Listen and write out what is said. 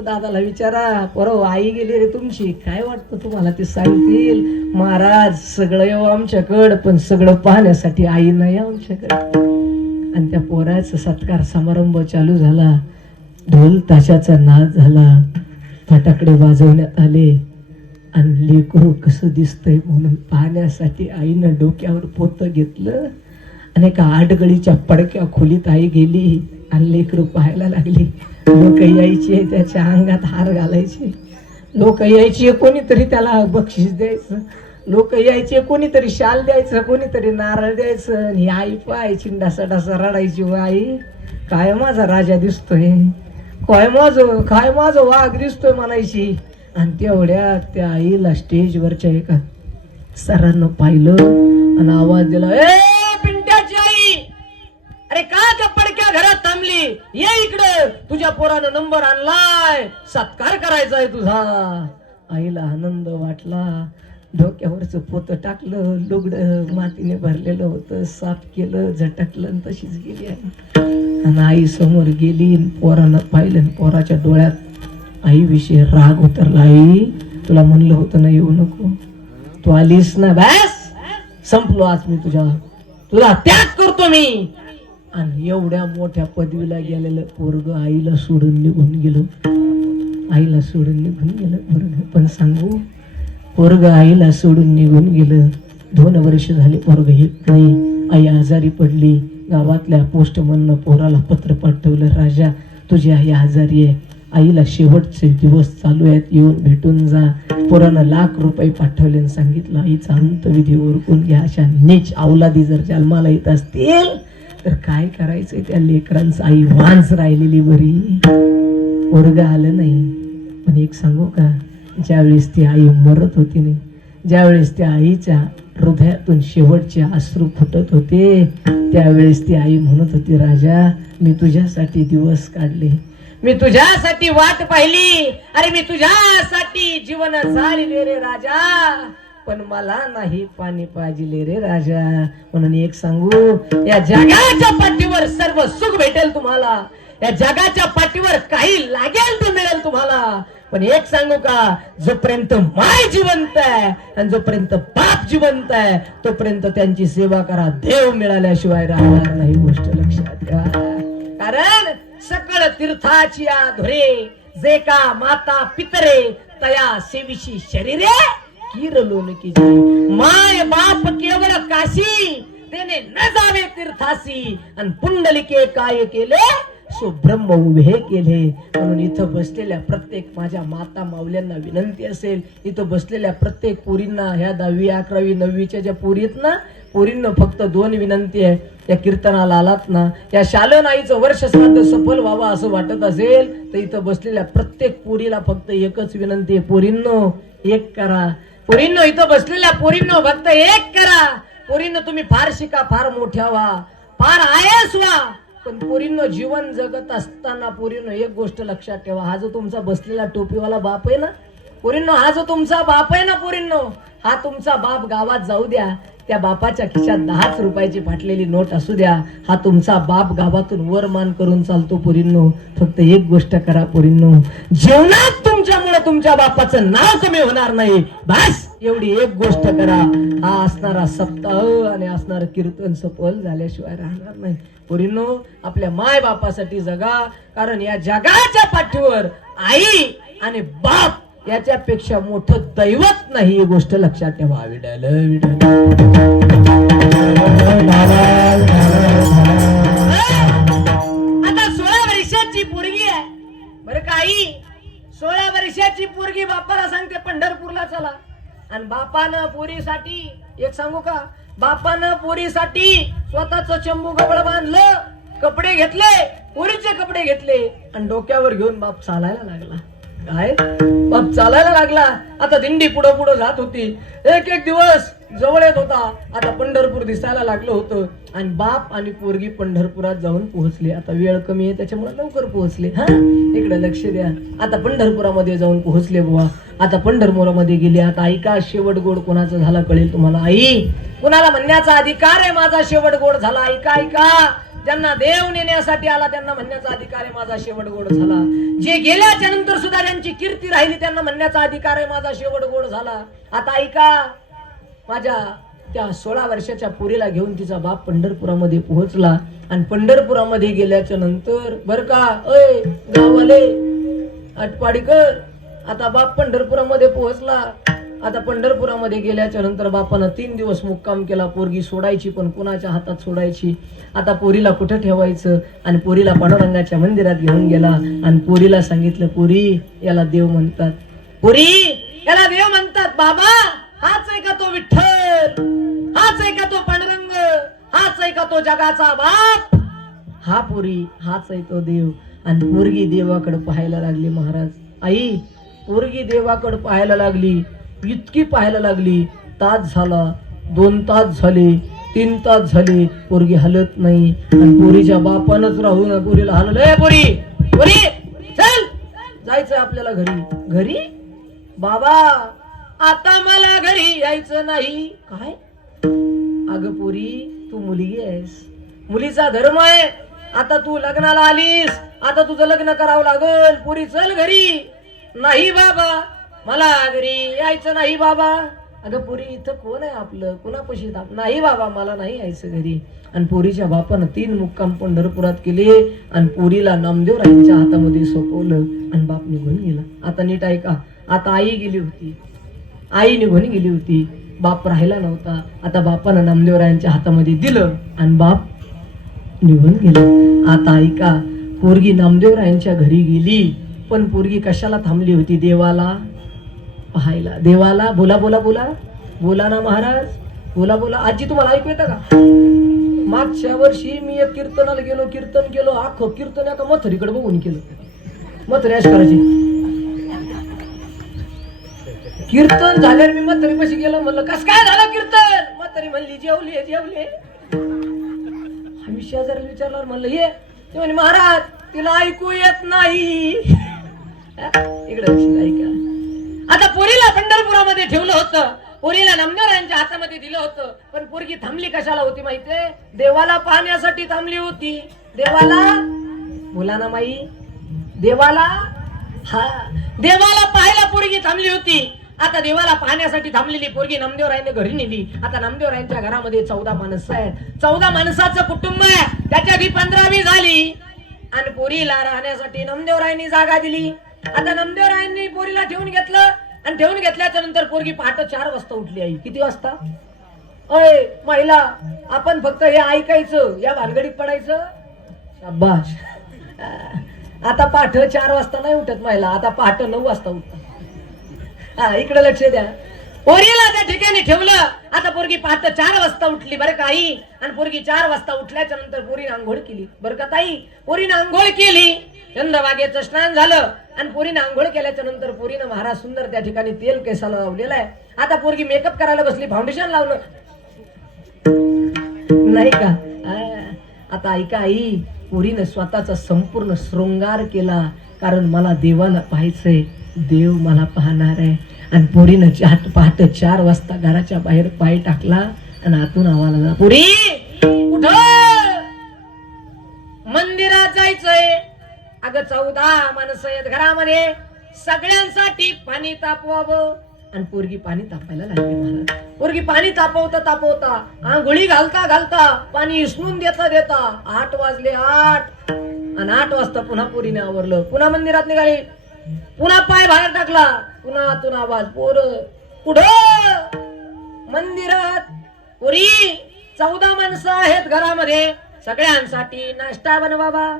दादाला विचारा परव आई गेली रे तुमची. काय वाटतं तुम्हाला ते सांगतील? महाराज सगळं येऊ आमच्याकडं पण सगळं पाहण्यासाठी आई नाही आमच्याकडे. आणि त्या पोराचा सत्कार समारंभ चालू झाला. ढोल ताशाचा नाद झाला. फटाकडे वाजवण्यात आले. आणि लेकरू कसं दिसतंय म्हणून पाहण्यासाठी आईनं डोक्यावर पोतं घेतलं. आणि एका आडगळीच्या पडक्या खोलीत आई गेली. आणि लेकरू पाहायला लागली. लोक यायचे त्याच्या अंगात हार घालायचे. लोक यायचे कोणीतरी त्याला बक्षीस द्यायचं. लोक यायचे कोणीतरी शाल द्यायचं कोणीतरी नारळ द्यायचं. आणि आई पाहायची डासा डासा रडायची व आई काय माझा राजा दिसतोय? काय माझं काय माझं वाघ दिसतोय? म्हणायची. आणि तेवढ्या त्या आईला स्टेजवरच्या एका सरांना पाहिलं आणि आवाज दिला ए पिंट्याची आई! अरे का थांबली ये इकडे. तुझ्या पोरानं नंबर आणलाय. सत्कार करायचा आहे तुझा. आईला आनंद वाटला. डोक्यावरचं पोत टाकलं. लुगड मातीने भरलेलं होतं. साफ केलं. झटकलं आणि तशीच गेली आई आणि आई समोर गेली पोरानं पाहिलं पोराच्या डोळ्यात आईविषयी राग उतरला. आई तुला म्हणलं होतं ना येऊ नको. तू आलीस ना? बॅस! संपलो आज मी तुझ्या तुला त्याग करतो मी. आणि एवढ्या मोठ्या पदवीला गेलेलं पोरग आईला सोडून निघून गेलो. आईला सोडून निघून गेलं पोरग. पण सांगू पोरग आईला सोडून निघून गेलं. दोन वर्ष झाले पोरग येत नाही. आई आजारी पडली. गावातल्या पोस्टमननं पोराला पत्र पाठवलं राजा तुझी आई आजारी आहे. आईला शेवटचे दिवस चालू आहेत. येऊन भेटून जा. पोरानं लाख रुपये पाठवले आणि सांगितलं आईचा अंतविधी ओरकून घ्या. अशा नीच अवलादी जर जन्माला येत असतील तर काय करायचंय त्या लेकरांचं? आई वांस राहिलेली बरी पोरग आलं नाही. पण एक सांगू का? ज्यावेळेस ती आई मरत होती नाही ज्यावेळेस त्या आईच्या हृदयातून शेवटचे अश्रू फुटत होते त्यावेळेस ती आई म्हणत होती राजा मी तुझ्यासाठी दिवस काढले. मी तुझ्यासाठी वाट पाहिली. अरे मी तुझ्यासाठी जीवन झालेले रे राजा. पण मला नाही पाणी पाजिले रे राजा. म्हणून एक सांगू या जगाच्या पाठीवर सर्व सुख भेटेल तुम्हाला. या जगाच्या पाठीवर काही लागेल तर मिळेल तुम्हाला. पण एक सांगू का जोपर्यंत माय जिवंत आहे आणि जोपर्यंत बाप जिवंत आहे तोपर्यंत त्यांची सेवा करा. देव मिळाल्याशिवाय राहणार नाही गोष्ट लक्षात घ्या. कारण सकळ तीर्थाची या धुरे जे का माता पितरे तया सेविशी शरीरे माय बाप केवळ काशी तेने न जावे तीर्थासी. आणि पुंडलिके काय केले? सो ब्रह्म उभे केले. म्हणून इथं बसलेल्या प्रत्येक माझ्या माता माऊल्यांना विनंती असेल इथं बसलेल्या प्रत्येक पोरींना ह्या दहावी अकरावी नववीच्या ज्या पोरीत ना पोरींना फक्त दोन विनंती आहे. या कीर्तनाला आलात ना या शालन आईचं वर्ष साध सफल व्हावं असं वाटत असेल तर इथं बसलेल्या प्रत्येक पोरीला फक्त एकच विनंती आहे. पोरींनो एक करा. पोरींनो इथं बसलेल्या पोरींनो फक्त एक करा. पोरींनो तुम्ही फार शिका फार मोठ्या व्हा. फार आयस व्हा. पण पोरींनो जीवन जगत असताना पोरींनो एक गोष्ट लक्षात ठेवा. हा जो तुमचा बसलेला टोपीवाला बाप आहे ना पोरींनो हा जो तुमचा बाप आहे ना पुरीनो हा तुमचा बाप गावात जाऊ द्या. त्या बापाच्या खिशात दहाच रुपयाची फाटलेली नोट असू द्या. हा तुमचा बाप गावातून वर मान करून चालतो पुरींनो. फक्त एक गोष्ट करा पुरींनो. जेवणात तुमच्यामुळे तुमच्या बापाचं नाव कमी होणार नाही. बस एवढी एक गोष्ट करा. हा असणारा सप्ताह आणि असणारं कीर्तन सफल झाल्याशिवाय राहणार नाही. पुरींनो आपल्या माय बापासाठी जगा कारण या जगाच्या पाठीवर आई आणि बाप याच्यापेक्षा मोठं दैवत नाही ही गोष्ट लक्षात ठेवा. विडल विडल आता सोळा वर्षाची पोरगी आहे. बरं काही सोळा वर्षाची पोरगी बापाला सांगते पंढरपूरला चला. आणि बापानं पोरीसाठी एक सांगू का? बापानं पोरीसाठी स्वतःच चंबू गबळ बांधलं कपडे घेतले पोरीचे कपडे घेतले आणि डोक्यावर घेऊन बाप चालायला लागला. काय? बाप चालायला लागला. आता दिंडी पुढं पुढं जात होती. एक एक दिवस जवळ येत होता. आता पंढरपूर दिसायला लागलं होतं. आणि बाप आणि पोरगी पंढरपुरात जाऊन पोहोचले. आता वेळ कमी आहे त्याच्यामुळे लवकर पोहोचले. हा? इकडे लक्ष द्या. आता पंढरपुरामध्ये जाऊन पोहोचले बुवा. आता पंढरपुरामध्ये गेले. आता ऐका शेवट गोड कोणाचा झाला कळेल तुम्हाला? आई कुणाला म्हणण्याचा अधिकार आहे माझा? शेवट गोड झाला. ऐका ऐका. त्यांना देव नेण्यासाठी आला त्यांना म्हणण्याचा अधिकार आहे माझा शेवट गोड झाला. जे गेल्याच्यानंतर सुद्धा त्यांची कीर्ती राहिली त्यांना म्हणण्याचा अधिकार आहे माझा शेवट गोड झाला. आता ऐका माझ्या त्या सोळा वर्षाच्या पुरीला घेऊन तिचा बाप पंढरपुरामध्ये पोहोचला आणि पंढरपुरामध्ये गेल्याच्यानंतर बर का? अय गावाले आटपाडीकर आता बाप पंढरपुरामध्ये पोहोचला. आता पंढरपुरामध्ये गेल्याच्यानंतर बापानं तीन दिवस मुक्काम केला. पोरगी सोडायची पण कुणाच्या हातात सोडायची? आता पोरीला कुठं ठेवायचं? आणि पोरीला पांडुरंगाच्या मंदिरात घेऊन गेला. आणि पोरीला सांगितलं पोरी याला देव म्हणतात. पोरी याला देव म्हणतात बाबा! हाच आहे का तो विठ्ठल? हाच आहे का तो पांडुरंग? हाच आहे का तो जगाचा बाप? हा पोरी हाच आहे तो देव. आणि पोरगी देवाकडे पाहायला लागली महाराज. आई पोरगी देवाकडे पाहायला लागली. इतकी पाहायला लागली. तास झाला. दोन तास झाले. तीन तास झाले. पोरगी हलत नाही. आणि पोरीच्या बापानच राहून पोरीला हललं ए पोरी! पोरी! चल! जायचं आपल्याला घरी. घरी? बाबा आता मला घरी यायचं नाही. काय? अगं पोरी तू मुलगी आहेस. मुलीचा धर्म आहे. आता तू लग्नाला आलीस. आता तुझं लग्न करावं लागल. पोरी चल घरी. नाही बाबा. मला घरी यायचं नाही बाबा. अगं पोरी इथं कोण आहे आपलं? कुणापाशी थांब नाही बाबा मला नाही यायचं घरी. आणि पोरीच्या बापानं तीन मुक्काम पंढरपुरात केले आणि पोरीला नामदेवरायांच्या हातामध्ये सोपवलं आणि बाप निघून गेला. आता नीट ऐका आता आई गेली होती. आई निघून गेली होती. बाप राहिला नव्हता. आता बापानं नामदेवरायांच्या हातामध्ये दिलं आणि बाप निघून गेला. आता ऐका पोरगी नामदेवरायांच्या घरी गेली पण पोरगी कशाला थांबली होती देवाला? पाहायला. देवाला बोला बोला बोला. बोला ना महाराज. बोला बोला. आजी तुम्हाला ऐकू येतं का? मागच्या वर्षी मी एक कीर्तनाला गेलो कीर्तन केलो आखो कीर्तन एका मथरीकडे बघून केलं. मथरी अशी करायची कीर्तन झाल्यावर मी मथरी पशी गेलो म्हणलं कस काय झालं कीर्तन? मथरी म्हणली जेवले जेवले. आम्ही शेजारी विचारल्यावर म्हणलं ये. ते म्हणे महाराज तिला ऐकू येत नाही. इकडे ऐका. आता पोरीला पंढरपुरामध्ये ठेवलं होतं. पोरीला नामदेवरायांच्या हातामध्ये दिलं होतं. पण पोरगी थांबली कशाला होती माहितीये? देवाला पाहण्यासाठी थांबली होती. देवाला बोला ना माई देवाला हा देवाला पाहायला पोरगी थांबली होती. आता देवाला पाहण्यासाठी थांबलेली पोरगी नामदेवरायने घरी नेली. आता नामदेवरायांच्या घरामध्ये चौदा माणसं आहेत. चौदा माणसाचं कुटुंब आहे. त्याच्या आधी पंधरावी झाली. आणि पोरीला राहण्यासाठी नामदेवरायांनी जागा दिली. आता नामदेवरायांनी आणि ठेवून घेतल्याच्या नंतर पोरगी पहाटे चार वाजता उठली आई. किती वाजता? अय महिला आपण फक्त हे ऐकायचं या भानगडीत पडायचं. शाबाश आता पाठ चार वाजता नाही उठत महिला आता पहाट नऊ वाजता उठतात. हा इकडे लक्ष द्या. पोरीला त्या ठिकाणी ठेवलं आता पोरगी पहाट चार वाजता उठली बरं का आई. आणि पोरगी चार वाजता उठल्याच्या नंतर पोरीने आंघोळ केली. बरं का ताई? पोरीने आंघोळ केली. चंद्रबागेचं स्नान झालं आणि पोरीने आंघोळ केल्याच्यानंतर पोरीनं महाराज सुंदर त्या ठिकाणी तेल केसाला लावलेलं आहे. आता पोरगी मेकअप करायला बसली फाउंडेशन लावलं. नाही का? आता ऐका आई पोरीनं स्वतःचा संपूर्ण शृंगार केला कारण मला देवाला पाहायचंय. देव मला पाहणार आहे. आणि पोरीनं चाट पहाट चार वाजता घराच्या बाहेर पाय टाकला आणि आतून आवाज आला पुरी चौदा माणसं आहेत घरामध्ये. सगळ्यांसाठी पाणी तापवावं. आणि पोरगी पाणी तापायला लागली महाराज. पोरगी पाणी तापवता तापवता आंघोळी घालता घालता पाणी इसणून देता देता आठ वाजले आठ. आणि आठ वाजता पुन्हा पोरीने आवरलं. पुन्हा मंदिरात निघाली. पुन्हा पाय बाहेर टाकला. पुन्हा आतून आवाज पोर कुठं? मंदिरात. पोरी चौदा माणसं आहेत घरामध्ये. सगळ्यांसाठी नाश्ता बनवावा.